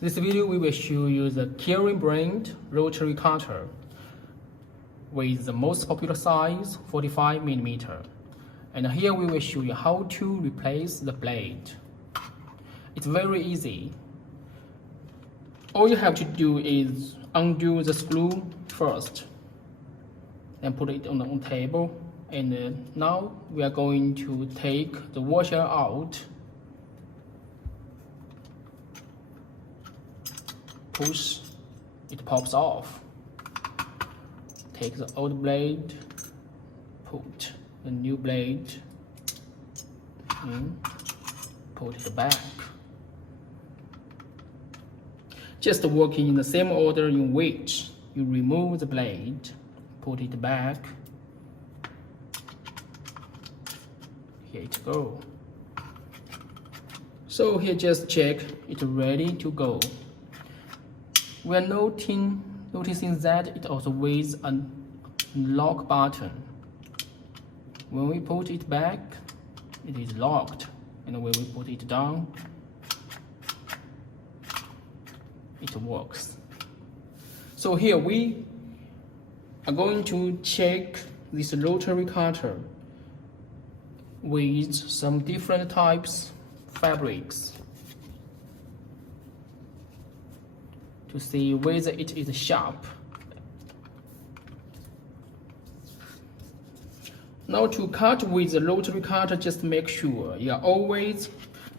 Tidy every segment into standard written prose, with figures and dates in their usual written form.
This video we will show you the Kirin brand rotary cutter with the most popular size 45 mm. And here we will show you how to replace the blade. It's very easy. All you have to do is undo the screw first and put it on the table. And now we are going to take the washer out. Push, it pops off. Take the old blade, put the new blade in, put it back. Just working in the same order in which you remove the blade, put it back. Here it goes. So here just check it's ready to go. We are noticing that it also with a lock button. When we put it back, it is locked, and when we put it down, it works. So here we are going to check this rotary cutter with some different types fabrics to see whether it is sharp. Now to cut with the rotary cutter, just make sure you are always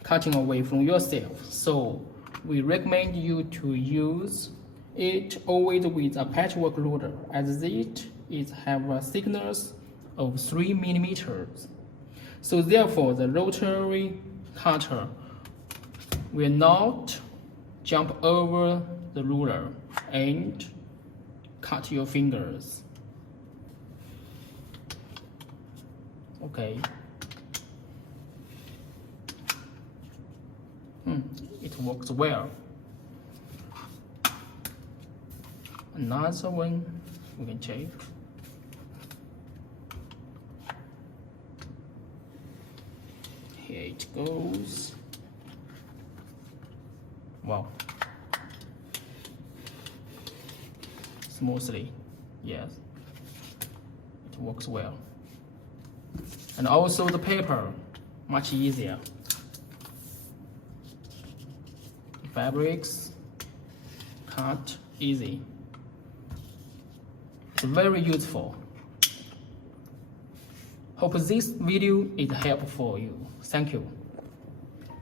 cutting away from yourself. So we recommend you to use it always with a patchwork ruler, as it have a thickness of 3 mm. So therefore the rotary cutter will not jump over the ruler and cut your fingers. Okay. It works well. Another one we can check. Here it goes. Wow. Smoothly, yes, it works well. And also the paper, much easier. Fabrics, cut, easy. It's very useful. Hope this video is helpful for you. Thank you.